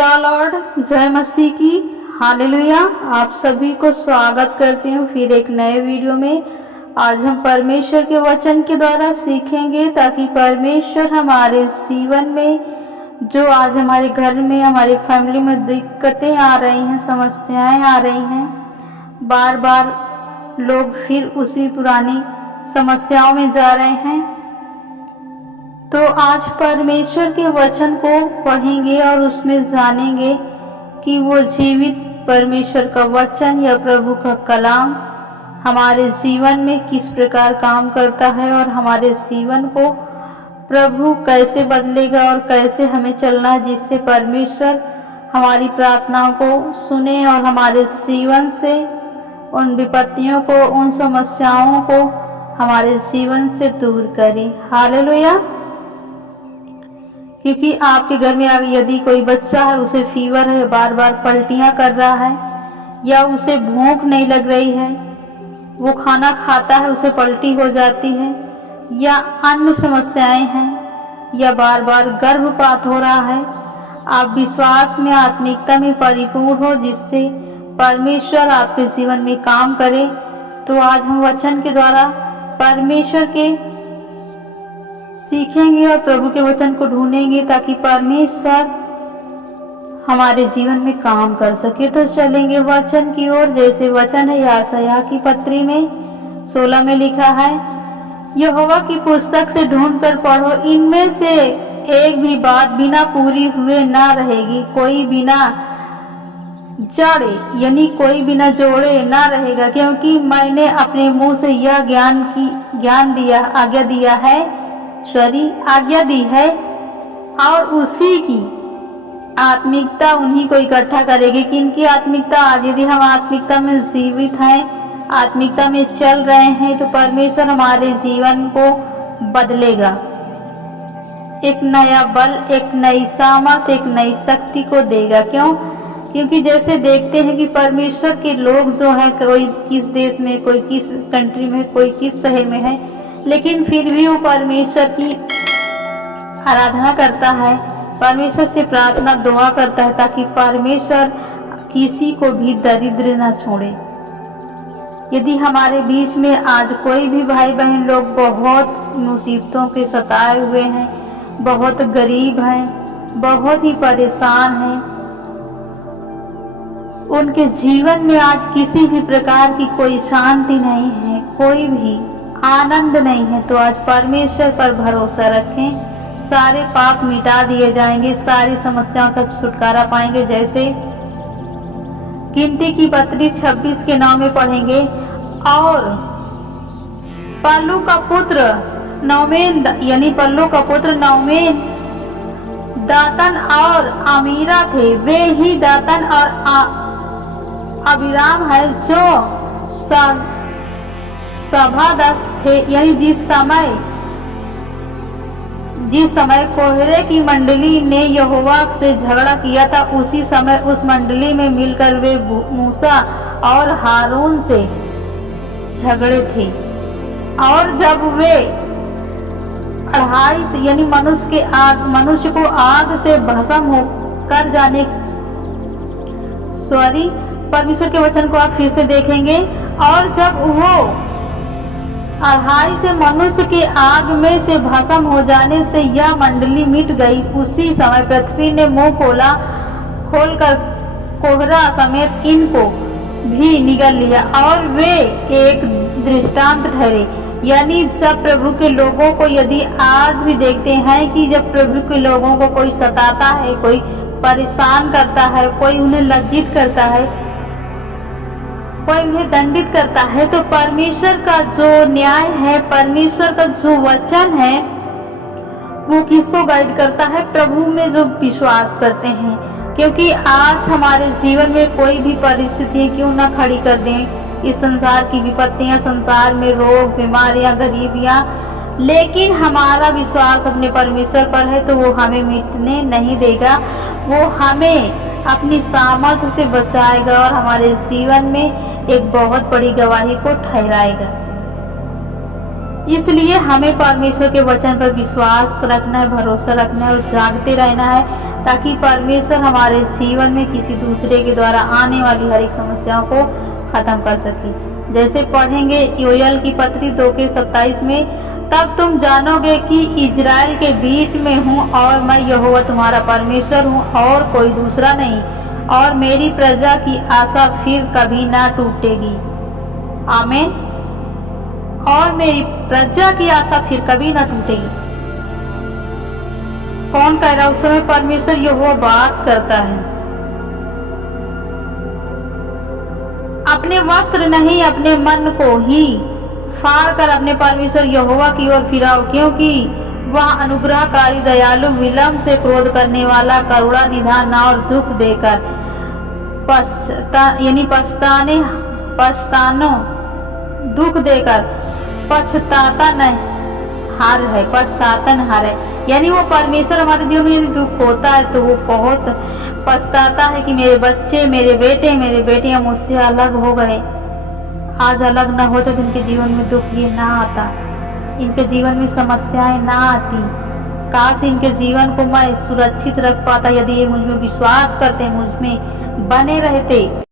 The Lord, जय मसीह की। Hallelujah. आप सभी को स्वागत करती हूँ फिर एक नए वीडियो में। आज हम परमेश्वर के वचन के द्वारा सीखेंगे ताकि परमेश्वर हमारे जीवन में, जो आज हमारे घर में, हमारे फैमिली में दिक्कतें आ रही हैं, समस्याएं आ रही हैं, बार बार लोग फिर उसी पुरानी समस्याओं में जा रहे हैं, तो आज परमेश्वर के वचन को पढ़ेंगे और उसमें जानेंगे कि वो जीवित परमेश्वर का वचन या प्रभु का कलाम हमारे जीवन में किस प्रकार काम करता है और हमारे जीवन को प्रभु कैसे बदलेगा और कैसे हमें चलना है, जिससे परमेश्वर हमारी प्रार्थनाओं को सुने और हमारे जीवन से उन विपत्तियों को, उन समस्याओं को हमारे जीवन से दूर करे। हालेलुया। क्योंकि आपके घर में यदि कोई बच्चा है, उसे फीवर है, बार बार पलटियां कर रहा है, या उसे भूख नहीं लग रही है, वो खाना खाता है उसे पलटी हो जाती है, या अन्य समस्याएं हैं, या बार बार गर्भपात हो रहा है, आप विश्वास में, आत्मिकता में परिपूर्ण हो जिससे परमेश्वर आपके जीवन में काम करे, तो आज हम वचन के द्वारा परमेश्वर के सीखेंगे और प्रभु के वचन को ढूंढेंगे ताकि परमेश्वर हमारे जीवन में काम कर सके। तो चलेंगे वचन की ओर। जैसे वचन है यशायाह की पत्री में 16 में लिखा है, यहोवा की पुस्तक से ढूंढ कर पढ़ो, इनमें से एक भी बात बिना पूरी हुए ना रहेगी, कोई बिना जड़े यानी कोई बिना जोड़े ना रहेगा, क्योंकि मैंने अपने मुंह से यह आज्ञा दी है और उसी की आत्मिकता उन्हीं को इकट्ठा करेगी। किनकी आत्मिकता? आज यदि हम आत्मिकता में जीवित हैं, आत्मिकता में चल रहे हैं, तो परमेश्वर हमारे जीवन को बदलेगा, एक नया बल, एक नई सामर्थ, एक नई शक्ति को देगा। क्यों? क्योंकि जैसे देखते हैं कि परमेश्वर के लोग जो है, कोई किस देश में, कोई किस कंट्री में, कोई किस शहर में है, लेकिन फिर भी वो परमेश्वर की आराधना करता है, परमेश्वर से प्रार्थना दुआ करता है ताकि परमेश्वर किसी को भी दरिद्र न छोड़े। यदि हमारे बीच में आज कोई भी भाई बहन लोग बहुत मुसीबतों के सताए हुए हैं, बहुत गरीब हैं, बहुत ही परेशान हैं, उनके जीवन में आज किसी भी प्रकार की कोई शांति नहीं है, कोई भी आनंद नहीं है, तो आज परमेश्वर पर भरोसा रखें, सारे पाप मिटा दिए जाएंगे, सारी समस्याओं से छुटकारा पाएंगे। जैसे गिनती की पत्री 26 के 9 में पढ़ेंगे, और पल्लू का पुत्र नौमेन दातन और अमीरा थे, वे ही दातन और अबीराम है जो सभादस थे, यानी जिस समय कोहरे की मंडली ने यहोवा से झगड़ा किया था, उसी समय उस मंडली में मिलकर वे मूसा और हारून से झगड़े थे। और जब वे 28 यानी मनुष्य को आग से भस्म होकर जाने, परमेश्वर के वचन को आप फिर से देखेंगे, और जब वो 28 से मनुष्य के आग में से भस्म हो जाने से यह मंडली मिट गई, उसी समय पृथ्वी ने मुंह खोलकर कोहरा समेत इनको भी निगल लिया, और वे एक दृष्टांत ठहरे। यानी सब प्रभु के लोगों को, यदि आज भी देखते हैं कि जब प्रभु के लोगों को कोई सताता है, कोई परेशान करता है, कोई उन्हें लज्जित करता है, कोई उन्हें दंडित करता है, तो परमेश्वर का जो न्याय है, परमेश्वर का जो वचन है, वो किसको गाइड करता है? प्रभु में जो विश्वास करते हैं। क्योंकि आज हमारे जीवन में कोई भी परिस्थितियां क्यों ना खड़ी कर दें, इस संसार की विपत्तियां, संसार में रोग, बीमारियां, गरीबियां, लेकिन हमारा विश्वास अपने परमेश्वर पर है, तो वो हमें मिटने नहीं देगा, वो हमें अपनी सामर्थ्य से बचाएगा और हमारे जीवन में एक बहुत बड़ी गवाही को ठहराएगा। इसलिए हमें परमेश्वर के वचन पर विश्वास रखना है, भरोसा रखना है और जागते रहना है, ताकि परमेश्वर हमारे जीवन में किसी दूसरे के द्वारा आने वाली हर एक समस्याओं को खत्म कर सके। जैसे पढ़ेंगे योएल की पत्री 2:27 में, तब तुम जानोगे कि इजराइल के बीच में हूँ और मैं यहोवा तुम्हारा परमेश्वर हूँ और कोई दूसरा नहीं, और मेरी प्रजा की आशा फिर कभी ना टूटेगी। आमीन। और मेरी प्रजा की आशा फिर कभी ना टूटेगी। कौन कह रहा है? उस समय परमेश्वर यहोवा बात करता है। अपने वस्त्र नहीं, अपने मन को ही फाड़ कर अपने परमेश्वर यहोवा की ओर फिराओ, क्योंकि वह अनुग्रहकारी, दयालु, विलंब से क्रोध करने वाला, करुणा निधान और दुख देकर दुख देकर पछताता नहीं हार है, पछताता न हार है। यानी वो परमेश्वर हमारे जीवन में यदि दुख होता है तो वो बहुत पछताता है कि मेरे बच्चे, मेरे बेटे, मेरे बेटियां मुझसे अलग हो गए। आज अलग ना होते तो इनके जीवन में दुख ये ना आता, इनके जीवन में समस्याएं ना आती। काश इनके जीवन को मैं सुरक्षित रख पाता, यदि ये मुझ में विश्वास करते, मुझ में बने रहते।